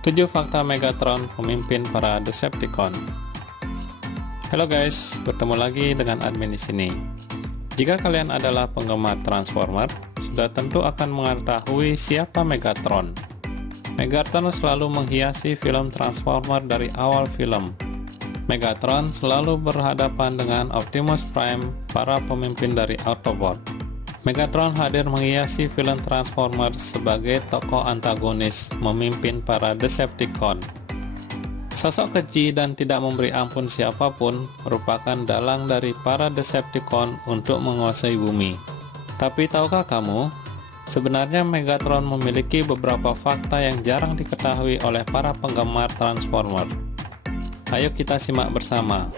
7 fakta Megatron, pemimpin para Decepticon. Halo guys, bertemu lagi dengan admin di sini. Jika kalian adalah penggemar Transformer, sudah tentu akan mengetahui siapa Megatron. Megatron selalu menghiasi film Transformer dari awal film. Megatron selalu berhadapan dengan Optimus Prime, para pemimpin dari Autobot. Megatron hadir menghiasi film Transformer sebagai tokoh antagonis memimpin para Decepticon. Sosok keji dan tidak memberi ampun siapapun merupakan dalang dari para Decepticon untuk menguasai bumi. Tapi tahukah kamu, sebenarnya Megatron memiliki beberapa fakta yang jarang diketahui oleh para penggemar Transformer. Ayo kita simak bersama.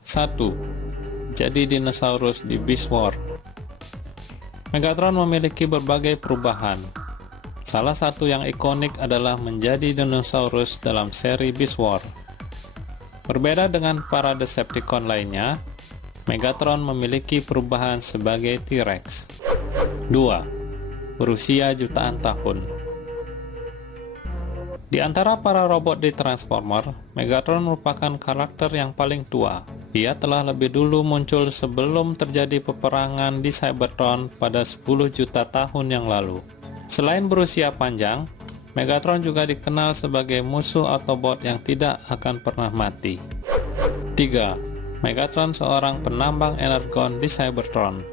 1. Jadi dinosaurus di Beast War. Megatron memiliki berbagai perubahan. Salah satu yang ikonik adalah menjadi dinosaurus dalam seri Beast War. Berbeda dengan para Decepticon lainnya, Megatron memiliki perubahan sebagai T-Rex. 2. Berusia jutaan tahun. Di antara para robot di Transformer, Megatron merupakan karakter yang paling tua. Ia telah lebih dulu muncul sebelum terjadi peperangan di Cybertron pada 10 juta tahun yang lalu. Selain berusia panjang, Megatron juga dikenal sebagai musuh Autobot yang tidak akan pernah mati. 3. Megatron seorang penambang energon di Cybertron.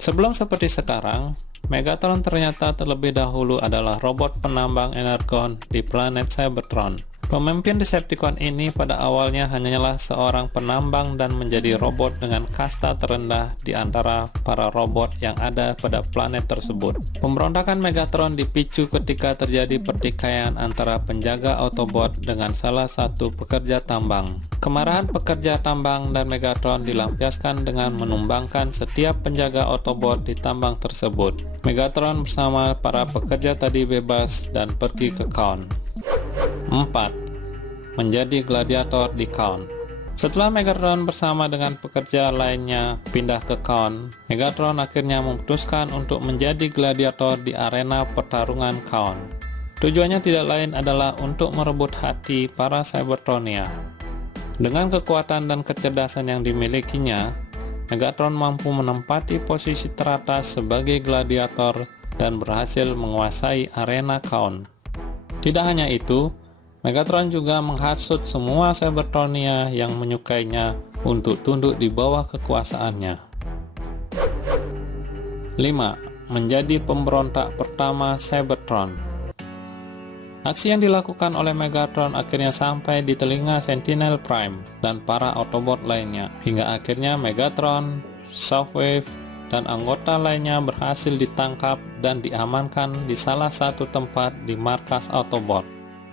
Sebelum seperti sekarang, Megatron ternyata terlebih dahulu adalah robot penambang energon di planet Cybertron. Pemimpin Decepticon ini pada awalnya hanyalah seorang penambang dan menjadi robot dengan kasta terendah di antara para robot yang ada pada planet tersebut. Pemberontakan Megatron dipicu ketika terjadi pertikaian antara penjaga Autobot dengan salah satu pekerja tambang. Kemarahan pekerja tambang dan Megatron dilampiaskan dengan menumbangkan setiap penjaga Autobot di tambang tersebut. Megatron bersama para pekerja tadi bebas dan pergi ke Kaon. 4. Menjadi gladiator di Kaon. Setelah Megatron bersama dengan pekerja lainnya pindah ke Kaon, Megatron akhirnya memutuskan untuk menjadi gladiator di arena pertarungan Kaon. Tujuannya tidak lain adalah untuk merebut hati para Cybertronia. Dengan kekuatan dan kecerdasan yang dimilikinya, Megatron mampu menempati posisi teratas sebagai gladiator dan berhasil menguasai arena Kaon. Tidak hanya itu, Megatron juga menghasut semua Cybertronia yang menyukainya untuk tunduk di bawah kekuasaannya. 5. Menjadi pemberontak pertama Cybertron. Aksi yang dilakukan oleh Megatron akhirnya sampai di telinga Sentinel Prime dan para Autobot lainnya, hingga akhirnya Megatron, Shockwave, dan anggota lainnya berhasil ditangkap dan diamankan di salah satu tempat di markas Autobot.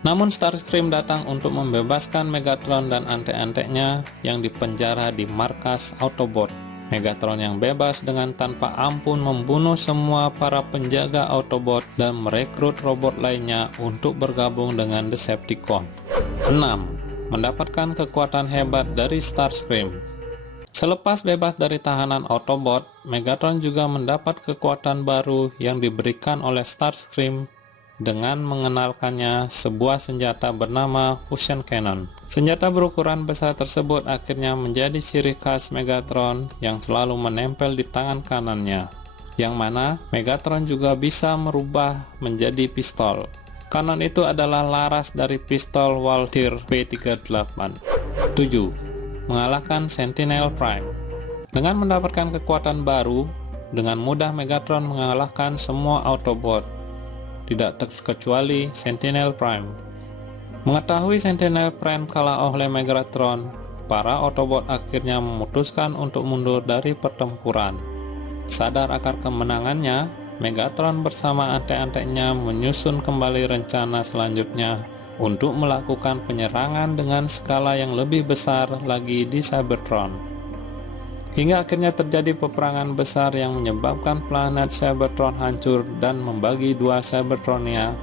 Namun Starscream datang untuk membebaskan Megatron dan antek-anteknya yang dipenjara di markas Autobot. Megatron yang bebas dengan tanpa ampun membunuh semua para penjaga Autobot dan merekrut robot lainnya untuk bergabung dengan Decepticon. 6. Mendapatkan kekuatan hebat dari Starscream. Selepas bebas dari tahanan Autobot, Megatron juga mendapat kekuatan baru yang diberikan oleh Starscream dengan mengenalkannya sebuah senjata bernama Fusion Cannon. Senjata berukuran besar tersebut akhirnya menjadi ciri khas Megatron yang selalu menempel di tangan kanannya, yang mana Megatron juga bisa merubah menjadi pistol. Kanon itu adalah laras dari pistol Walther P38. 7. Mengalahkan Sentinel Prime. Dengan mendapatkan kekuatan baru, dengan mudah Megatron mengalahkan semua Autobot, tidak terkecuali Sentinel Prime. Mengetahui Sentinel Prime kalah oleh Megatron, para Autobot akhirnya memutuskan untuk mundur dari pertempuran. Sadar akan kemenangannya, Megatron bersama antek-anteknya menyusun kembali rencana selanjutnya untuk melakukan penyerangan dengan skala yang lebih besar lagi di Cybertron. Hingga akhirnya terjadi peperangan besar yang menyebabkan planet Cybertron hancur dan membagi dua Cybertronia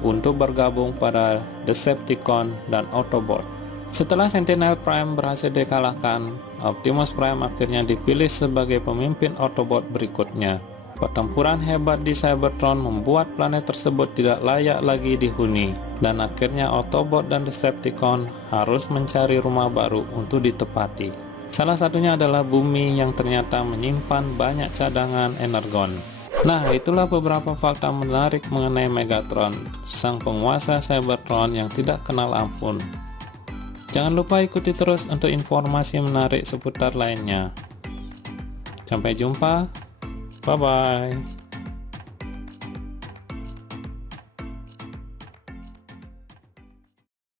untuk bergabung pada Decepticon dan Autobot. Setelah Sentinel Prime berhasil dikalahkan, Optimus Prime akhirnya dipilih sebagai pemimpin Autobot berikutnya. Pertempuran hebat di Cybertron membuat planet tersebut tidak layak lagi dihuni. dan akhirnya Autobot dan Decepticon harus mencari rumah baru untuk ditempati. Salah satunya adalah bumi yang ternyata menyimpan banyak cadangan energon. Nah, itulah beberapa fakta menarik mengenai Megatron, sang penguasa Cybertron yang tidak kenal ampun. Jangan lupa ikuti terus untuk informasi menarik seputar lainnya. Sampai jumpa, bye-bye.